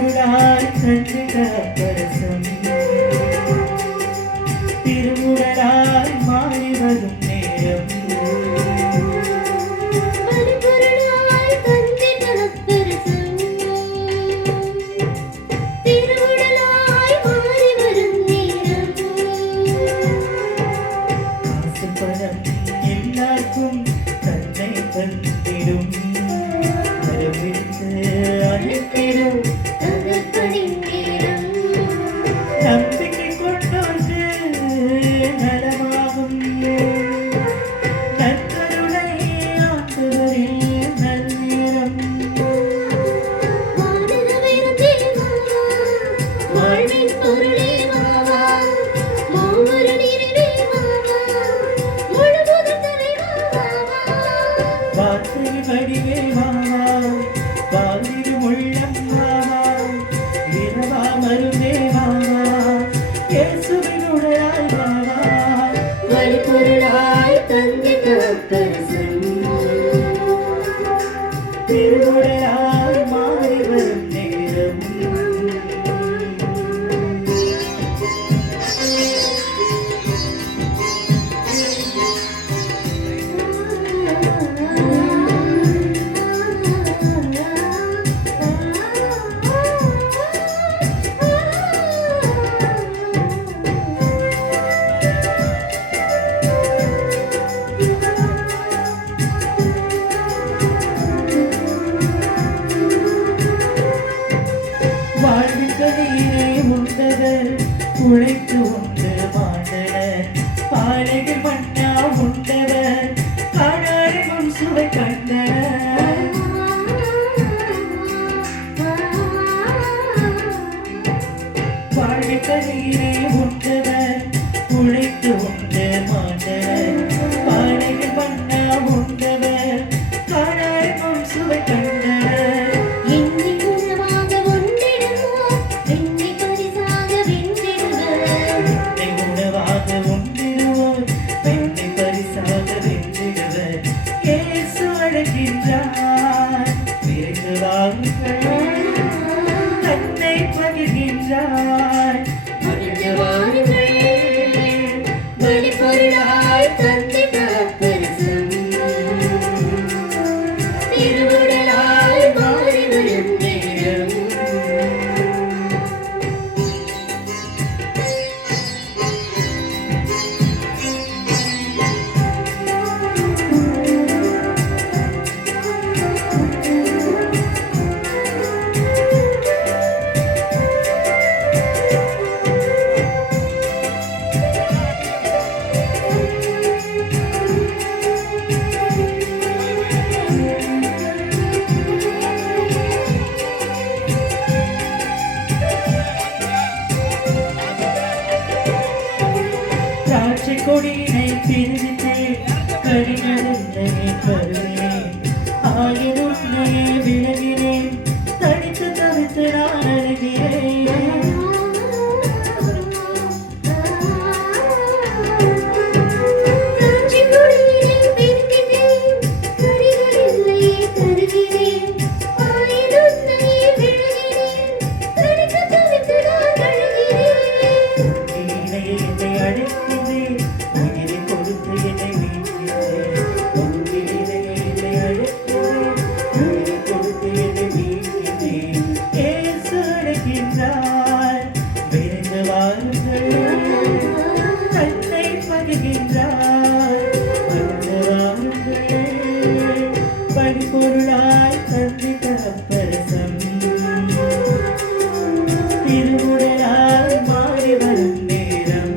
வழிபொருளாய் தந்திட பரசம் திருவுடலாய் மாறி வரும் நேரம் எல்லாருக்கும் தன்னை தந்திடும் வரவிட்டு அழைத்திடும் நம்பிக்கை கொண்டோர்க்கு நலமாகும் நற்கருணை ஆண்டவரின் நல்நேரம் வாழ்வின் பொருளே வார்த்தை வடிவே வாவா வாழ்விடும் உள்ளம் வாவா இரவா மருந்தே வாவா இயேசுவின் உடலாய் வாவா வழிபொருளாய் தந்திட பரசம் திருவுடலாய் மாறி வரும் நேரம் வாழ்விற்கதீரே உண்டவர் உழைத்து உண்டு மாண்டனர் பாலைகள் மண்ணா உண்டவர் காணாரை முன் சுவை கண்டனர் வாழ்விற்கதீரே உண்டவர் உழைத்து உண்டு மாண்டனர் பாலைகள் மண்ணா உண்டவர் காணாரை முன் சுவை கண்டனர் தன்னை பகிர்கின்றார் வழிபொருளாய் தந்திட பரசம் திருவுடலாய் மாறி வரும் நேரம் திராட்சை கொடியினை பிரிவித்து கரிநடந்தே கருவினேன் ஆயினுன்னையே விலகினேன் தனித்து தவித்து நான் அழுகிறேன் வழிபொருளாய் தந்திட பரசம் திருவுடலாய் மாறி வரும் நேரம்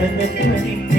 തകർപ്പണിഞ്ഞ